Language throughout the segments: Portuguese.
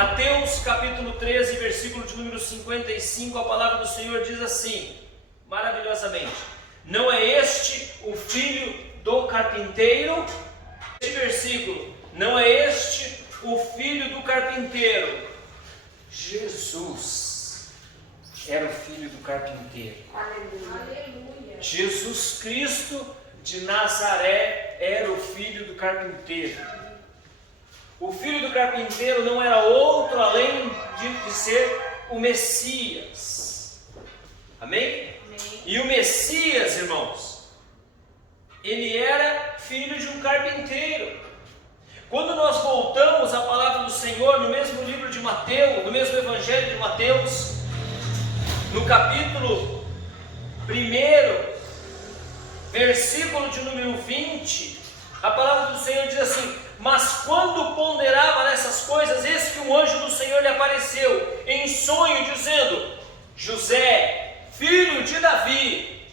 Mateus capítulo 13, versículo de número 55, a palavra do Senhor diz assim, maravilhosamente: não é este o filho do carpinteiro? Este versículo, não é este o filho do carpinteiro? Jesus era o filho do carpinteiro. Aleluia. Jesus Cristo de Nazaré era o filho do carpinteiro. O filho do carpinteiro não era outro além de ser o Messias. Amém? Amém. E o Messias, irmãos, ele era filho de um carpinteiro. Quando nós voltamos à palavra do Senhor, no mesmo livro de Mateus, no mesmo evangelho de Mateus, no capítulo 1, versículo de número 20, a palavra do Senhor diz assim: mas quando ponderava nessas coisas, eis que um anjo do Senhor lhe apareceu em sonho, dizendo: José, filho de Davi,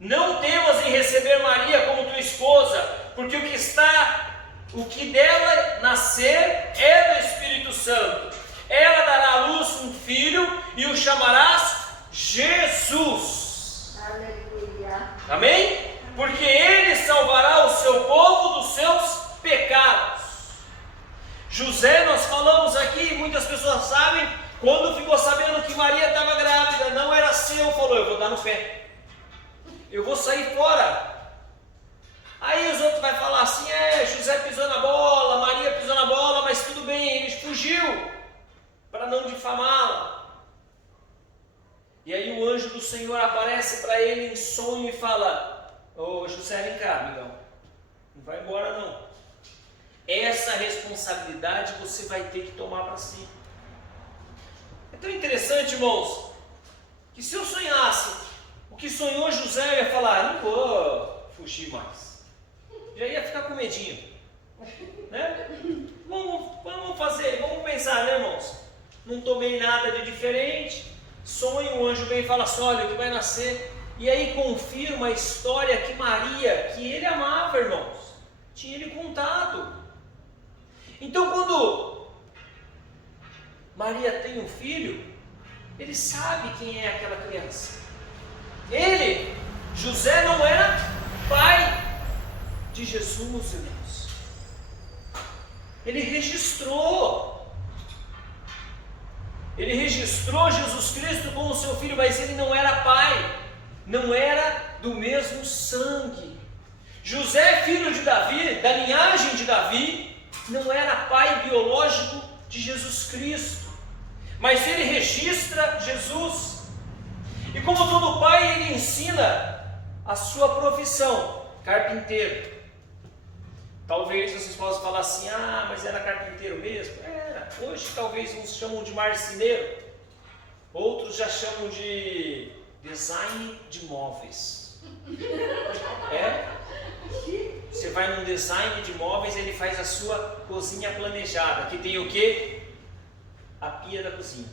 não temas em receber Maria como tua esposa, porque o que dela nascer é do Espírito Santo. Ela dará à luz um filho e o chamarás Jesus. Aleluia. Amém? Porque ele salvará o seu povo dos seus pecados. José, nós falamos aqui, muitas pessoas sabem, quando ficou sabendo que Maria estava grávida, não era seu, falou: eu vou dar no pé, eu vou sair fora. Aí os outros vão falar assim: José pisou na bola, Maria pisou na bola, mas tudo bem, ele fugiu para não difamá-la. E aí o anjo do Senhor aparece para ele em sonho e fala: ô José, vem cá, amigão, não vai embora não. Essa responsabilidade você vai ter que tomar para si. É tão interessante, irmãos, que se eu sonhasse o que sonhou José, eu ia falar: não vou fugir mais, já ia ficar com medinho, né? Vamos fazer, vamos pensar, né, irmãos? Não tomei nada de diferente. Sonho, o anjo vem e fala assim: olha, o que vai nascer. E aí confirma a história que Maria, que ele amava, irmãos, tinha lhe contado. Então quando Maria tem um filho, ele sabe quem é aquela criança. Ele, José, não era pai de Jesus, irmãos. Ele registrou Jesus Cristo como seu filho, mas ele não era pai, não era do mesmo sangue. José, filho de Davi, da linhagem de Davi, não era pai biológico de Jesus Cristo, mas ele registra Jesus. E como todo pai, ele ensina a sua profissão: carpinteiro. Talvez vocês possam falar assim: mas era carpinteiro mesmo? Era. Hoje talvez uns chamam de marceneiro, outros já chamam de design de móveis. Você vai num design de móveis, ele faz a sua cozinha planejada, que tem o quê? A pia da cozinha,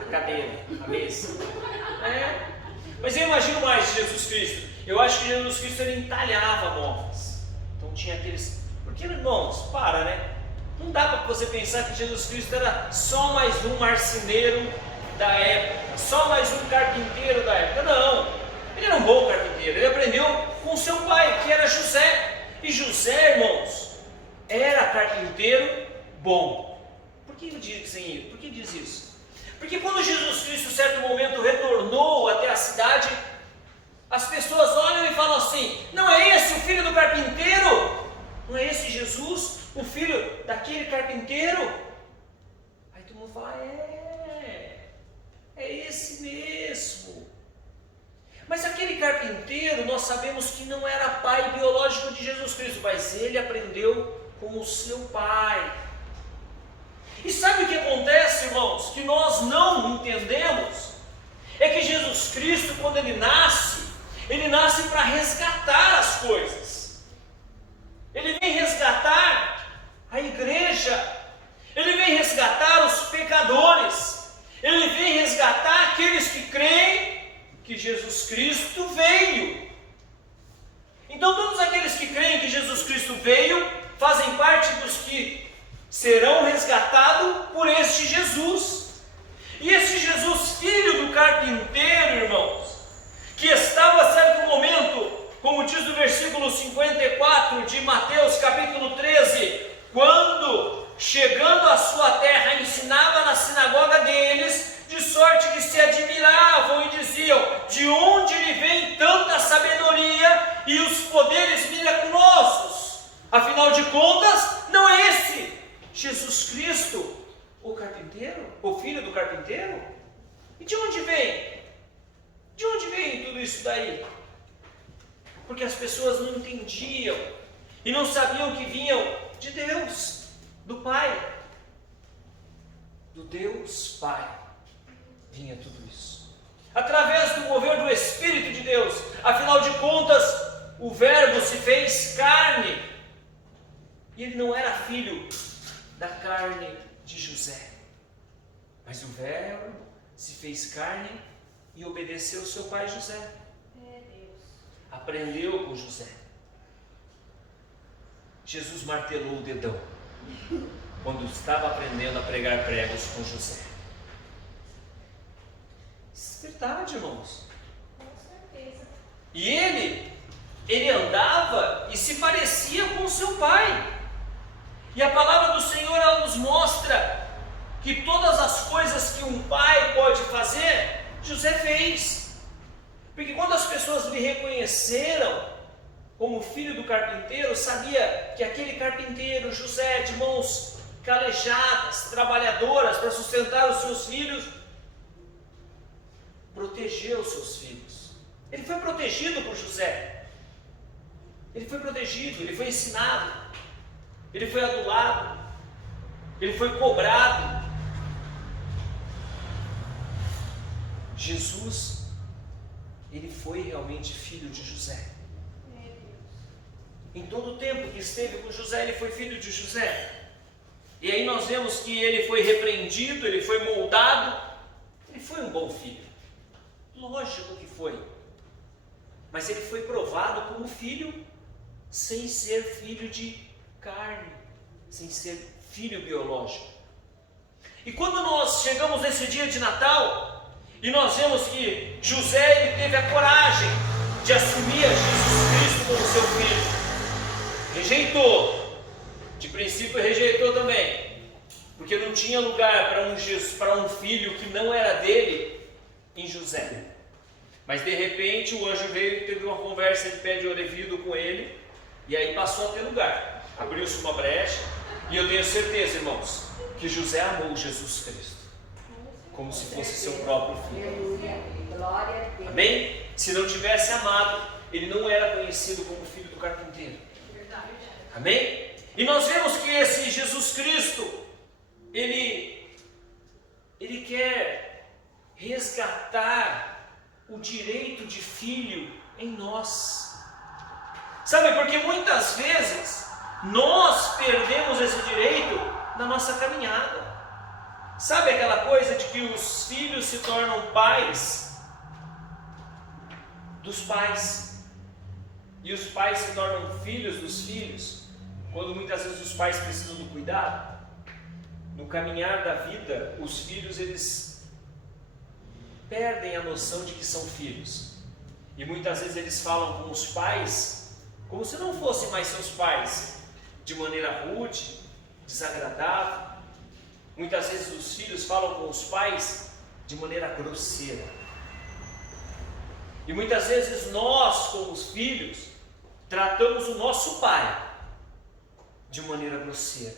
a cadeira, a mesa. Mas eu imagino mais de Jesus Cristo. Eu acho que Jesus Cristo, ele entalhava móveis. Então tinha aqueles... Porque, irmãos, né? Não dá para você pensar que Jesus Cristo era só mais um marceneiro da época, só mais um carpinteiro da época. Não, ele era um bom carpinteiro. Ele aprendeu com seu pai, que era José. E José, irmãos, era carpinteiro bom. Por que diz isso? Porque quando Jesus Cristo, em certo momento, retornou até a cidade, as pessoas olham e falam assim: não é esse o filho do carpinteiro? Não é esse Jesus, o filho daquele carpinteiro? Aí todo mundo fala: é esse mesmo. Mas aquele carpinteiro, nós sabemos que não era pai biológico de Jesus Cristo, mas ele aprendeu com o seu pai. E sabe o que acontece, irmãos? Que nós não entendemos. É que Jesus Cristo, quando ele nasce para resgatar as coisas. Ele vem resgatar a igreja. Ele vem resgatar os pecadores. Ele vem resgatar aqueles que creem que Jesus Cristo veio. Então todos aqueles que creem que Jesus Cristo veio, fazem parte dos que serão resgatados por este Jesus. E este Jesus, filho do carpinteiro, irmãos, que estava, certo momento, como diz o versículo 54 de Mateus capítulo 13, quando, chegando à sua terra, ensinava na sinagoga deles, de sorte que se admiravam e diziam: de onde lhe vem tanta sabedoria e os poderes miraculosos? Afinal de contas, não é esse Jesus Cristo o carpinteiro, o filho do carpinteiro? E de onde vem? De onde vem tudo isso daí? Porque as pessoas não entendiam e não sabiam que vinham de Deus, do Pai, do Deus Pai, vinha tudo isso, através do mover do Espírito de Deus. Afinal de contas, o Verbo se fez carne, e ele não era filho da carne de José, mas o Verbo se fez carne e obedeceu seu pai José, aprendeu com José. Jesus martelou o dedão quando estava aprendendo a pregar pregos com José. Isso é verdade, irmãos. Com certeza. E ele andava e se parecia com seu pai. E a palavra do Senhor, ela nos mostra que todas as coisas que um pai pode fazer, José fez. Porque quando as pessoas lhe reconheceram como filho do carpinteiro, sabia que aquele carpinteiro, José, de mãos calejadas, trabalhadoras para sustentar os seus filhos, protegeu os seus filhos. Ele foi protegido por José. Ele foi protegido, ele foi ensinado, ele foi adulado, ele foi cobrado. Jesus, ele foi realmente filho de José. Em todo o tempo que esteve com José, ele foi filho de José. E aí nós vemos que ele foi repreendido, ele foi moldado, ele foi um bom filho. Lógico que foi. Mas ele foi provado como filho, sem ser filho de carne, sem ser filho biológico. E quando nós chegamos nesse dia de Natal, e nós vemos que José, ele teve a coragem de assumir a Jesus Cristo como seu filho. Rejeitou, de princípio rejeitou também, porque não tinha lugar para um filho que não era dele em José. Mas de repente o anjo veio e teve uma conversa de pé de ouvido com ele, e aí passou a ter lugar, abriu-se uma brecha. E eu tenho certeza, irmãos, que José amou Jesus Cristo como se fosse seu próprio filho. Amém? Se não tivesse amado, ele não era conhecido como filho do carpinteiro. Amém? E nós vemos que esse Jesus Cristo, ele quer resgatar o direito de filho em nós. Sabe, porque muitas vezes nós perdemos esse direito na nossa caminhada. Sabe aquela coisa de que os filhos se tornam pais dos pais, e os pais se tornam filhos dos filhos, quando muitas vezes os pais precisam do cuidado? No caminhar da vida, os filhos, eles perdem a noção de que são filhos, e muitas vezes eles falam com os pais como se não fossem mais seus pais, de maneira rude, desagradável. Muitas vezes os filhos falam com os pais de maneira grosseira. E muitas vezes nós, como os filhos, tratamos o nosso pai de maneira grosseira,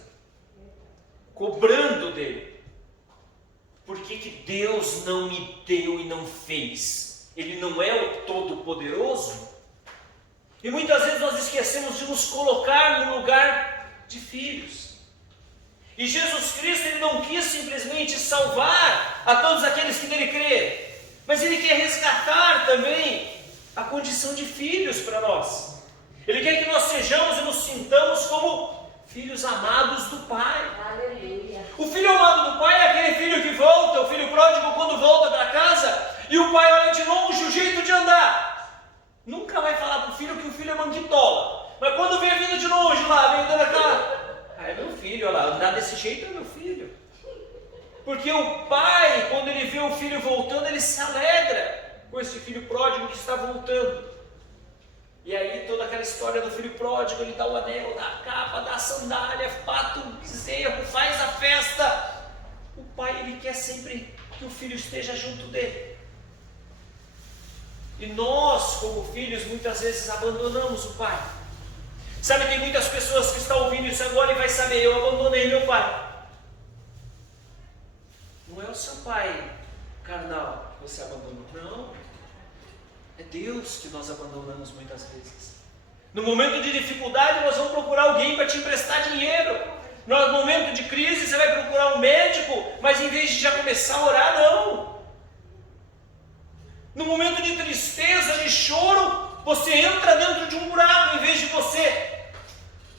cobrando dele. Por que Deus não me deu e não fez? Ele não é o Todo-Poderoso? E muitas vezes nós esquecemos de nos colocar no lugar de filhos. E Jesus Cristo, ele não quis simplesmente salvar a todos aqueles que nele creem, mas ele quer resgatar também a condição de filhos para nós. Ele quer que nós sejamos e nos sintamos como filhos amados do Pai. Aleluia. O filho amado do Pai é aquele filho que volta, o filho pródigo quando volta para casa, e o pai olha de longe o jeito de andar. Nunca vai falar para o filho que o filho é manguitola, mas quando vem vindo de longe lá, vem dando aquela... é meu filho, olha lá, andar desse desse jeito é meu filho. Porque o pai, quando ele vê o filho voltando, ele se alegra com esse filho pródigo que está voltando. E aí toda aquela história do filho pródigo, ele dá o anel, dá a capa, dá a sandália, mata o bezerro, faz a festa. O pai, ele quer sempre que o filho esteja junto dele. E nós, como filhos, muitas vezes abandonamos o pai. Sabe, tem muitas pessoas que estão ouvindo isso agora e vai saber, eu abandonei meu pai. Não é o seu pai carnal que você abandonou, não. É Deus que nós abandonamos muitas vezes. No momento de dificuldade, nós vamos procurar alguém para te emprestar dinheiro. No momento de crise, você vai procurar um médico, mas em vez de já começar a orar, não. No momento de tristeza, de choro, você entra dentro de um buraco, em vez de você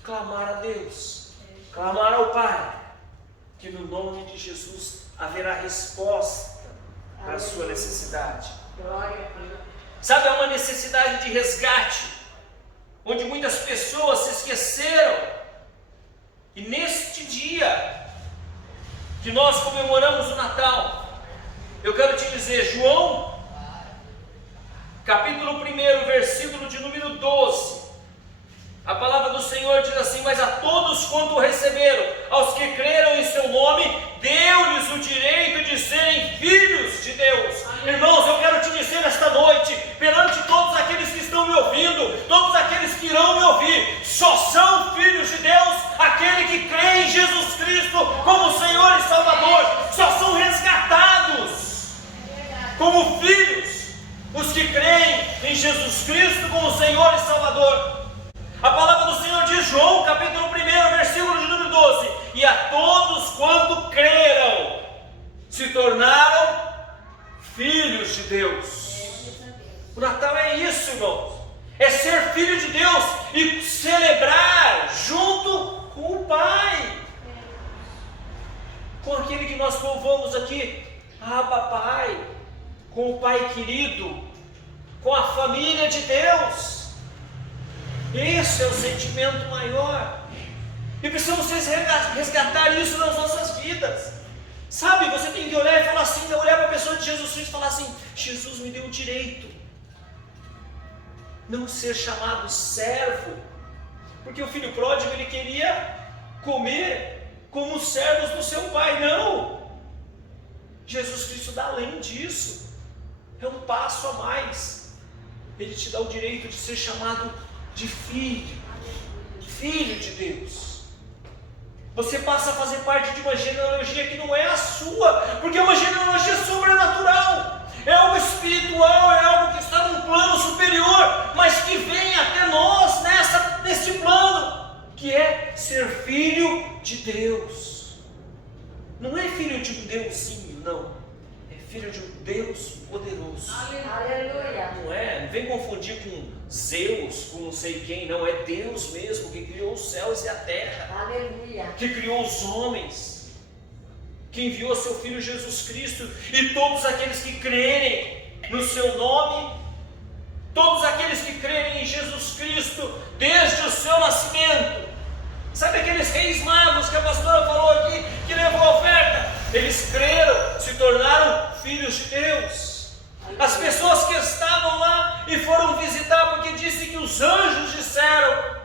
clamar a Deus, clamar ao Pai, que no nome de Jesus haverá resposta para a sua necessidade. Glória a Deus. Sabe, há uma necessidade de resgate, onde muitas pessoas se esqueceram. E neste dia que nós comemoramos o Natal, eu quero te dizer, João, capítulo 1, versículo de número 12, a palavra do Senhor diz assim: mas a todos quanto o receberam, aos que creram em seu nome, deu-lhes o direito de serem filhos de Deus. Irmãos, eu quero te dizer nesta noite, perante todos aqueles que estão me ouvindo, todos aqueles que irão me ouvir, só são filhos de Deus aquele que crê em Jesus Cristo como Senhor e Salvador. Só são resgatados como filhos os que creem em Jesus Cristo como Senhor e Salvador. A palavra do Senhor diz, João, capítulo 1, versículo de número 12: e a todos quanto creram, se tornaram filhos de Deus. O Natal é isso, irmãos. É ser filho de Deus e celebrar junto com o Pai. Com aquele que nós louvamos aqui, Abba Pai, com o Pai querido, com a família de Deus. Esse é o sentimento maior. E precisamos resgatar isso nas nossas vidas. Sabe, você tem que olhar e falar assim, olhar para a pessoa de Jesus Cristo e falar assim: Jesus me deu o direito. Não ser chamado servo. Porque o filho pródigo, ele queria comer como os servos do seu pai. Não. Jesus Cristo dá além disso. É um passo a mais. Ele te dá o direito de ser chamado de filho, filho de Deus. Você passa a fazer parte de uma genealogia que não é a sua, porque é uma genealogia sobrenatural, é algo espiritual, é algo que está num plano superior, mas que vem até nós nesse plano, que é ser filho de Deus. Não é filho de um deusinho, não. É filho de um Deus poderoso. Aleluia. Não é? Não vem confundir com Zeus, com não sei quem, não. É Deus mesmo que criou os céus e a terra. Aleluia. Que criou os homens, que enviou seu Filho Jesus Cristo, e todos aqueles que crerem no seu nome, todos aqueles que crerem em Jesus Cristo desde o seu nascimento. Sabe aqueles reis magos que a pastora falou aqui, que levou a oferta? Eles creram, se tornaram filhos de Deus. As pessoas que estavam lá e foram visitar, porque disse que os anjos disseram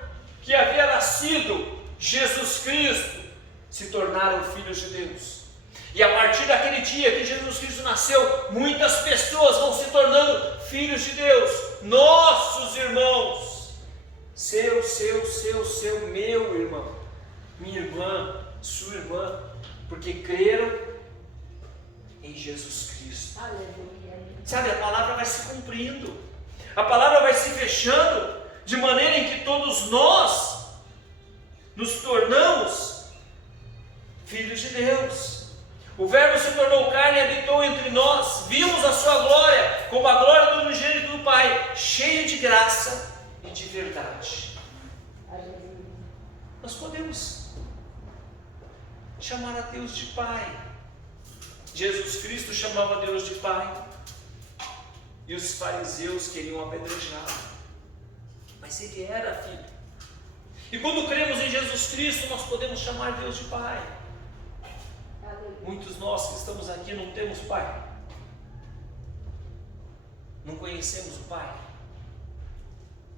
que havia nascido Jesus Cristo, se tornaram filhos de Deus. E a partir daquele dia que Jesus Cristo nasceu, muitas pessoas vão se tornando filhos de Deus, nossos irmãos. Seu, meu irmão, minha irmã, sua irmã, porque creram em Jesus Cristo. Aleluia. Sabe, a palavra vai se cumprindo, a palavra vai se fechando, de maneira em que todos nós nos tornamos filhos de Deus. O Verbo se tornou carne e habitou entre nós, vimos a sua glória, como a glória do unigênito do Pai, cheio de graça e de verdade. Aleluia. Nós podemos chamar a Deus de Pai. Jesus Cristo chamava Deus de Pai, e os fariseus queriam apedrejá-lo, mas ele era filho. E quando cremos em Jesus Cristo, nós podemos chamar Deus de Pai. Muitos nós que estamos aqui não temos pai. Não conhecemos o pai.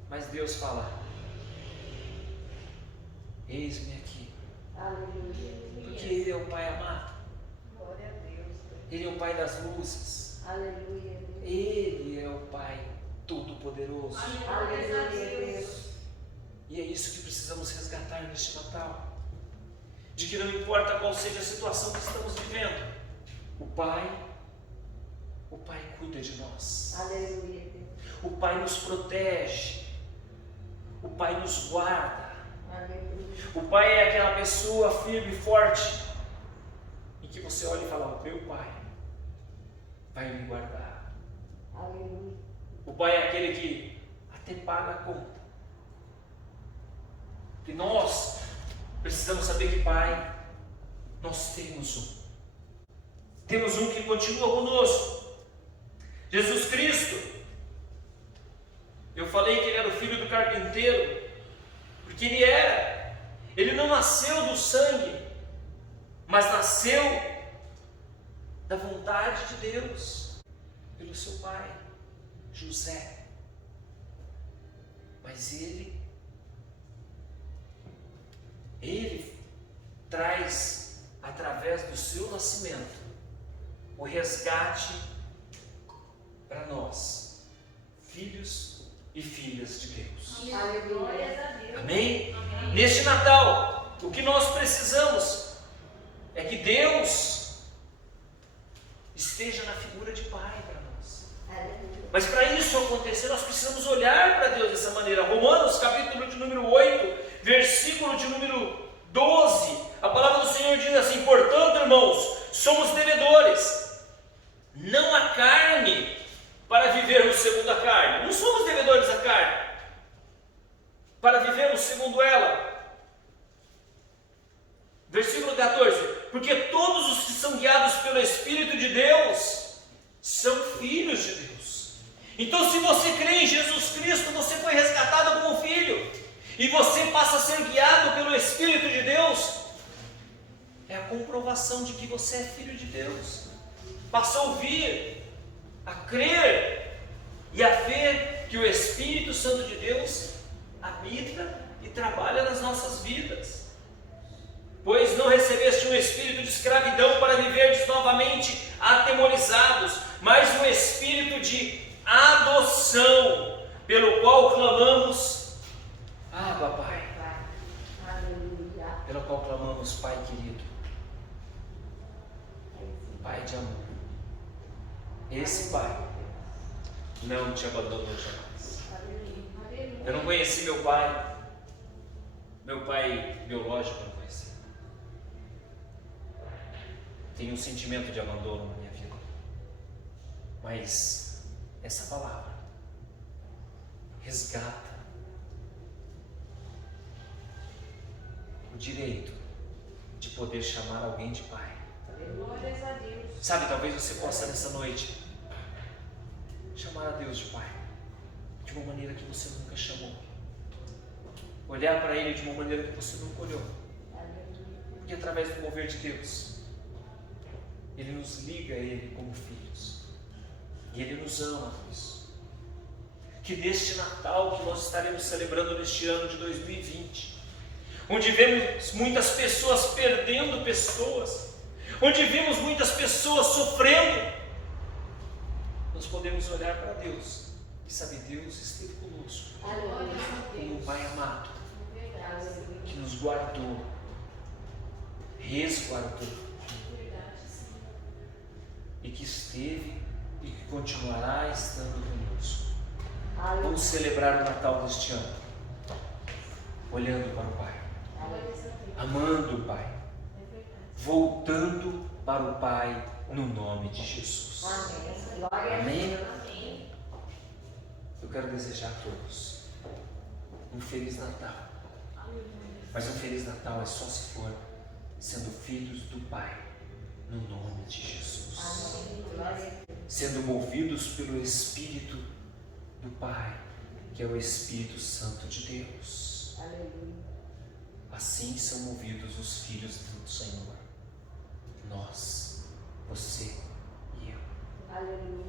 Mas Deus fala: eis-me aqui. Aleluia. Porque Ele é o Pai amado. Glória a Deus. Ele é o Pai das luzes. Aleluia. Ele é o Pai Todo-Poderoso. Aleluia, Deus. E é isso que precisamos resgatar neste Natal. De que não importa qual seja a situação que estamos vivendo, o Pai cuida de nós. Aleluia, Deus. O Pai nos protege. O Pai nos guarda. Aleluia. O Pai é aquela pessoa firme e forte em que você olha e fala: o meu Pai vai me guardar. Aleluia. O Pai é aquele que até paga a conta. E nós precisamos saber que Pai, nós temos um. Temos um que continua conosco. Jesus Cristo. Eu falei que Ele era o filho do carpinteiro, porque Ele era. Ele não nasceu do sangue, mas nasceu da vontade de Deus, pelo seu pai, José. Mas Ele traz, através do seu nascimento, o resgate para nós, filhos e filhas de Deus. Aleluia. Amém? Neste Natal, o que nós precisamos é que Deus esteja na figura de Pai para nós. Aleluia. Mas para isso acontecer, nós precisamos olhar para Deus dessa maneira. Romanos, capítulo de número 8, versículo de número 12, a palavra do Senhor diz assim: portanto, irmãos, somos devedores, não a carne, para vivermos segundo a carne. Não somos devedores da carne, para vivermos segundo ela. Versículo 14: porque todos os que são guiados pelo Espírito de Deus são filhos de Deus. Então, se você crê em Jesus Cristo, você foi resgatado como filho, e você passa a ser guiado pelo Espírito de Deus. É a comprovação de que você é filho de Deus. Passa a ouvir, a crer e a ver que o Espírito Santo de Deus habita e trabalha nas nossas vidas. Pois não recebeste um espírito de escravidão para viverdes novamente atemorizados, mas um espírito de adoção, pelo qual clamamos: Abba, Pai. Aleluia. Pelo qual clamamos: Pai querido, Pai de amor. Esse Pai não te abandonou jamais. Eu não conheci meu pai biológico eu não conheci. Tenho um sentimento de abandono na minha vida, mas essa palavra resgata o direito de poder chamar alguém de pai. Glórias a Deus. Sabe, talvez você possa nessa noite chamar a Deus de pai de uma maneira que você nunca chamou, olhar para Ele de uma maneira que você nunca olhou, porque através do mover de Deus, Ele nos liga a Ele como filhos, e Ele nos ama por isso. Que neste Natal que nós estaremos celebrando neste ano de 2020, onde vemos muitas pessoas perdendo pessoas, onde vimos muitas pessoas sofrendo, nós podemos olhar para Deus e saber: Deus esteve conosco, como um Pai amado, que nos guardou, resguardou, e que esteve e que continuará estando conosco. Vamos celebrar o Natal deste ano, olhando para o Pai, amando o Pai, voltando para o Pai no nome de Jesus. Amém? Eu quero desejar a todos um Feliz Natal. Mas um Feliz Natal é só se for sendo filhos do Pai, no nome de Jesus. Sendo movidos pelo Espírito do Pai, que é o Espírito Santo de Deus. Assim são movidos os filhos do Senhor. Nós Aleluia.